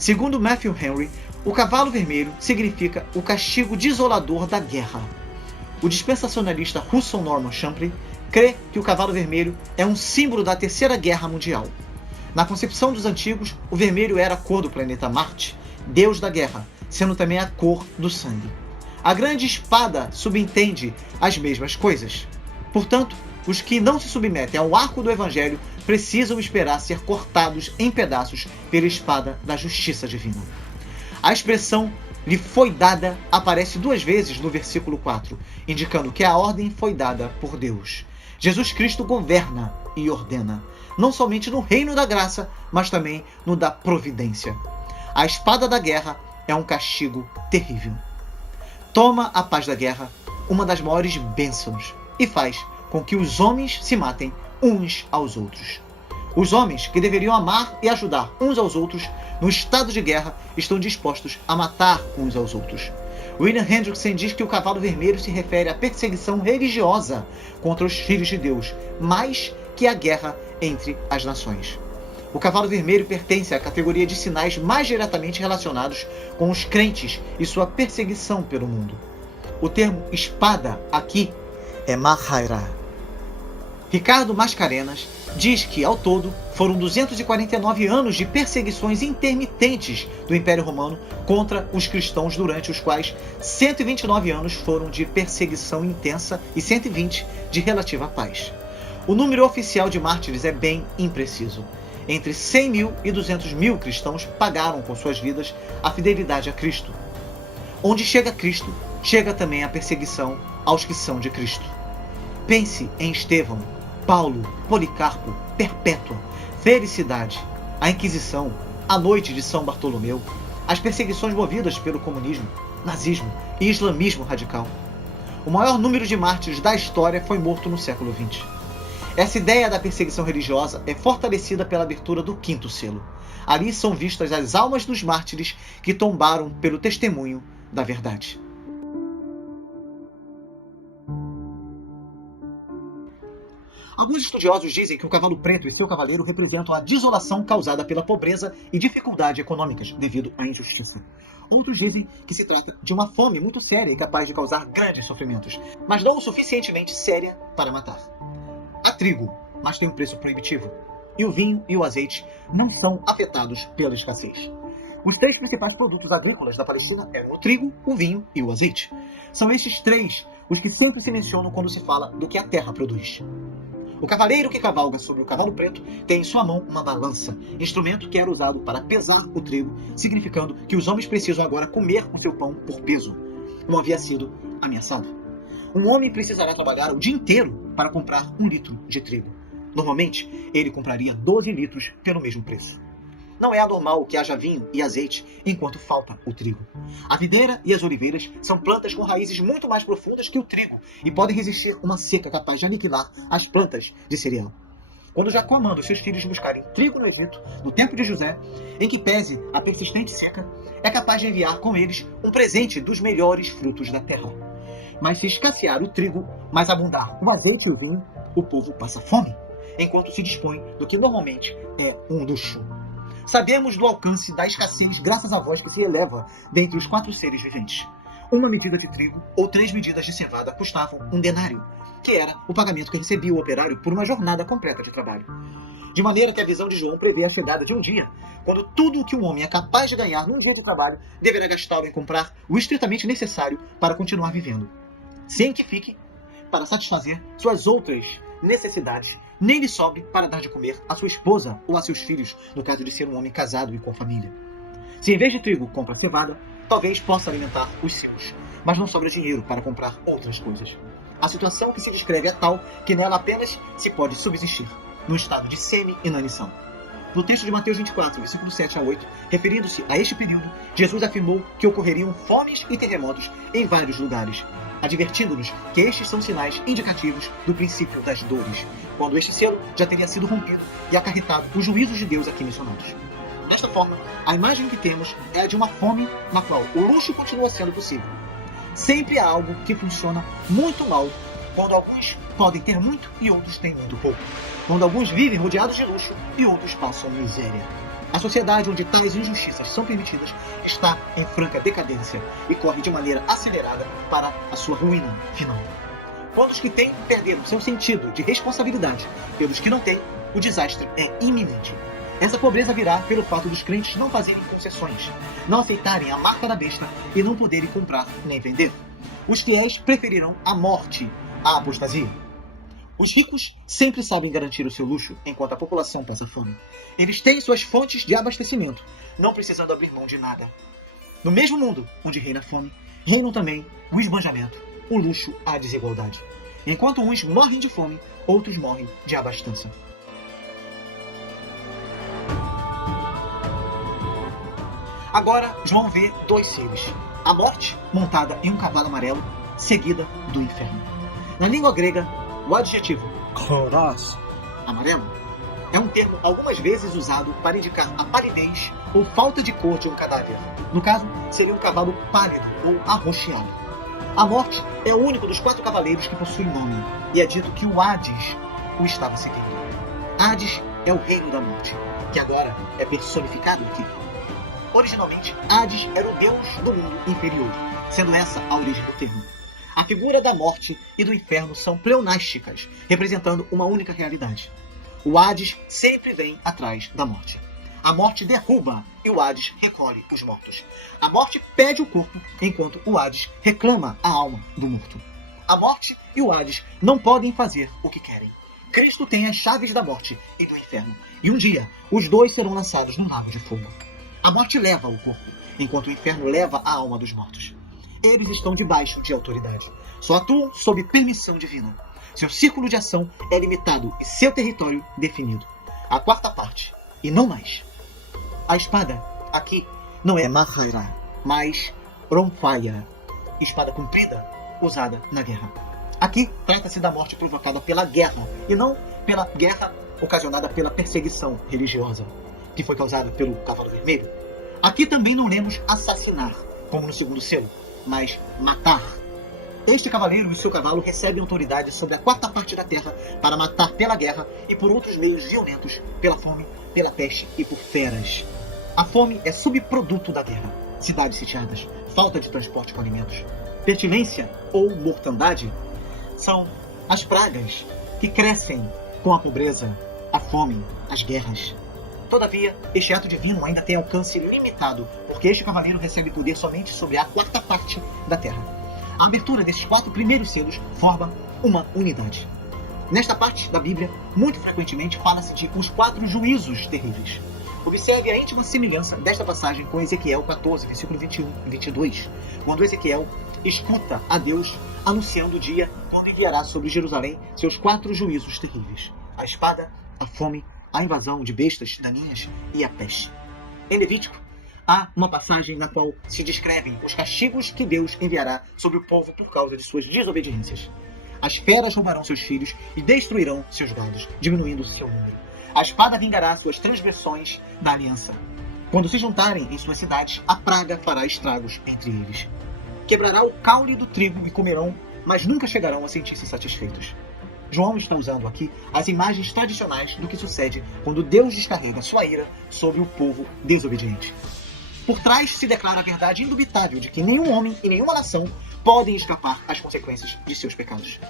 Segundo Matthew Henry, o cavalo vermelho significa o castigo desolador da guerra. O dispensacionalista Russell Norman Champlin crê que o cavalo vermelho é um símbolo da Terceira Guerra Mundial. Na concepção dos antigos, o vermelho era a cor do planeta Marte, deus da guerra, sendo também a cor do sangue. A grande espada subentende as mesmas coisas. Portanto, os que não se submetem ao arco do Evangelho precisam esperar ser cortados em pedaços pela espada da justiça divina. A expressão "lhe foi dada" aparece 2 vezes no versículo 4, indicando que a ordem foi dada por Deus. Jesus Cristo governa e ordena, não somente no reino da graça, mas também no da providência. A espada da guerra é um castigo terrível. Toma a paz da guerra, uma das maiores bênçãos, e faz com que os homens se matem uns aos outros. Os homens que deveriam amar e ajudar uns aos outros, no estado de guerra, estão dispostos a matar uns aos outros. William Hendrickson diz que o cavalo vermelho se refere à perseguição religiosa contra os filhos de Deus, mais que à guerra entre as nações. O cavalo vermelho pertence à categoria de sinais mais diretamente relacionados com os crentes e sua perseguição pelo mundo. O termo espada aqui é Mahaira. Ricardo Mascarenhas diz que, ao todo, foram 249 anos de perseguições intermitentes do Império Romano contra os cristãos, durante os quais 129 anos foram de perseguição intensa e 120 de relativa paz. O número oficial de mártires é bem impreciso. Entre 100 mil e 200 mil cristãos pagaram com suas vidas a fidelidade a Cristo. Onde chega Cristo, chega também a perseguição aos que são de Cristo. Pense em Estevão, Paulo, Policarpo, Perpétua, Felicidade, a Inquisição, a Noite de São Bartolomeu, as perseguições movidas pelo comunismo, nazismo e islamismo radical. O maior número de mártires da história foi morto no século XX. Essa ideia da perseguição religiosa é fortalecida pela abertura do 5º selo. Ali são vistas as almas dos mártires que tombaram pelo testemunho da verdade. Alguns estudiosos dizem que o cavalo preto e seu cavaleiro representam a desolação causada pela pobreza e dificuldade econômicas devido à injustiça. Outros dizem que se trata de uma fome muito séria e capaz de causar grandes sofrimentos, mas não o suficientemente séria para matar. Há trigo, mas tem um preço proibitivo, e o vinho e o azeite não são afetados pela escassez. Os 3 principais produtos agrícolas da Palestina eram o trigo, o vinho e o azeite. São estes 3 os que sempre se mencionam quando se fala do que a terra produz. O cavaleiro que cavalga sobre o cavalo preto tem em sua mão uma balança, instrumento que era usado para pesar o trigo, significando que os homens precisam agora comer o seu pão por peso, como havia sido ameaçado. Um homem precisará trabalhar o dia inteiro para comprar 1 litro de trigo. Normalmente, ele compraria 12 litros pelo mesmo preço. Não é anormal que haja vinho e azeite enquanto falta o trigo. A videira e as oliveiras são plantas com raízes muito mais profundas que o trigo e podem resistir uma seca capaz de aniquilar as plantas de cereal. Quando Jacó manda os seus filhos buscarem trigo no Egito, no tempo de José, em que pese a persistente seca, é capaz de enviar com eles um presente dos melhores frutos da terra. Mas se escassear o trigo, mas abundar o azeite e o vinho, o povo passa fome, enquanto se dispõe do que normalmente é um luxo. Sabemos do alcance da escassez graças à voz que se eleva dentre os 4 seres viventes. 1 medida de trigo ou 3 medidas de cevada custavam 1 denário, que era o pagamento que recebia o operário por uma jornada completa de trabalho. De maneira que a visão de João prevê a chegada de um dia, quando tudo o que um homem é capaz de ganhar num dia de trabalho deverá gastá-lo em comprar o estritamente necessário para continuar vivendo, sem que fique para satisfazer suas outras necessidades, nem lhe sobre para dar de comer a sua esposa ou a seus filhos, no caso de ser um homem casado e com família. Se em vez de trigo compra cevada, talvez possa alimentar os seus, mas não sobra dinheiro para comprar outras coisas. A situação que se descreve é tal que nela apenas se pode subsistir, no estado de semi-inanição. No texto de Mateus 24, versículos 7 a 8, referindo-se a este período, Jesus afirmou que ocorreriam fomes e terremotos em vários lugares, advertindo-nos que estes são sinais indicativos do princípio das dores, quando este selo já teria sido rompido e acarretado os juízos de Deus aqui mencionados. Desta forma, a imagem que temos é a de uma fome na qual o luxo continua sendo possível. Sempre há algo que funciona muito mal, quando alguns podem ter muito e outros têm muito pouco, quando alguns vivem rodeados de luxo e outros passam miséria. A sociedade onde tais injustiças são permitidas está em franca decadência e corre de maneira acelerada para a sua ruína final. Quando os que têm perderam seu sentido de responsabilidade pelos que não têm, o desastre é iminente. Essa pobreza virá pelo fato dos crentes não fazerem concessões, não aceitarem a marca da besta e não poderem comprar nem vender. Os fiéis preferirão a morte à apostasia. Os ricos sempre sabem garantir o seu luxo enquanto a população passa fome. Eles têm suas fontes de abastecimento, não precisando abrir mão de nada. No mesmo mundo onde reina a fome, reinam também o esbanjamento, o luxo, a desigualdade. Enquanto uns morrem de fome, outros morrem de abastança. Agora, João vê dois seres. A morte, montada em um cavalo amarelo, seguida do inferno. Na língua grega, o adjetivo choros, amarelo, é um termo algumas vezes usado para indicar a palidez ou falta de cor de um cadáver. No caso, seria um cavalo pálido ou arroxeado. A morte é o único dos 4 cavaleiros que possui nome, e é dito que o Hades o estava seguindo. Hades é o reino da morte, que agora é personificado aqui. Originalmente, Hades era o deus do mundo inferior, sendo essa a origem do termo. A figura da morte e do inferno são pleonásticas, representando uma única realidade. O Hades sempre vem atrás da morte. A morte derruba e o Hades recolhe os mortos. A morte pede o corpo, enquanto o Hades reclama a alma do morto. A morte e o Hades não podem fazer o que querem. Cristo tem as chaves da morte e do inferno, e um dia os dois serão lançados no lago de fogo. A morte leva o corpo, enquanto o inferno leva a alma dos mortos. Eles estão debaixo de autoridade. Só atuam sob permissão divina. Seu círculo de ação é limitado e seu território definido. A quarta parte, e não mais. A espada, aqui, não é Mahaira, mas Ronfaia, espada comprida, usada na guerra. Aqui, trata-se da morte provocada pela guerra, e não pela guerra ocasionada pela perseguição religiosa, que foi causada pelo Cavalo Vermelho. Aqui também não lemos assassinar, como no segundo selo, mas matar. Este cavaleiro e seu cavalo recebem autoridade sobre a quarta parte da terra para matar pela guerra e por outros meios violentos, pela fome, pela peste e por feras. A fome é subproduto da guerra. Cidades sitiadas, falta de transporte com alimentos, pestilência ou mortandade são as pragas que crescem com a pobreza, a fome, as guerras. Todavia, este ato divino ainda tem alcance limitado, porque este cavaleiro recebe poder somente sobre a quarta parte da terra. A abertura desses 4 primeiros selos forma uma unidade. Nesta parte da Bíblia, muito frequentemente fala-se de os 4 juízos terríveis. Observe a íntima semelhança desta passagem com Ezequiel 14, versículo 21 e 22, quando Ezequiel escuta a Deus anunciando o dia quando enviará sobre Jerusalém seus 4 juízos terríveis: a espada, a fome, a invasão de bestas daninhas e a peste. Em Levítico, há uma passagem na qual se descrevem os castigos que Deus enviará sobre o povo por causa de suas desobediências. As feras roubarão seus filhos e destruirão seus gados, diminuindo seu número. A espada vingará suas transgressões da aliança. Quando se juntarem em suas cidades, a praga fará estragos entre eles. Quebrará o caule do trigo e comerão, mas nunca chegarão a sentir-se satisfeitos. João está usando aqui as imagens tradicionais do que sucede quando Deus descarrega sua ira sobre o povo desobediente. Por trás se declara a verdade indubitável de que nenhum homem e nenhuma nação podem escapar às consequências de seus pecados.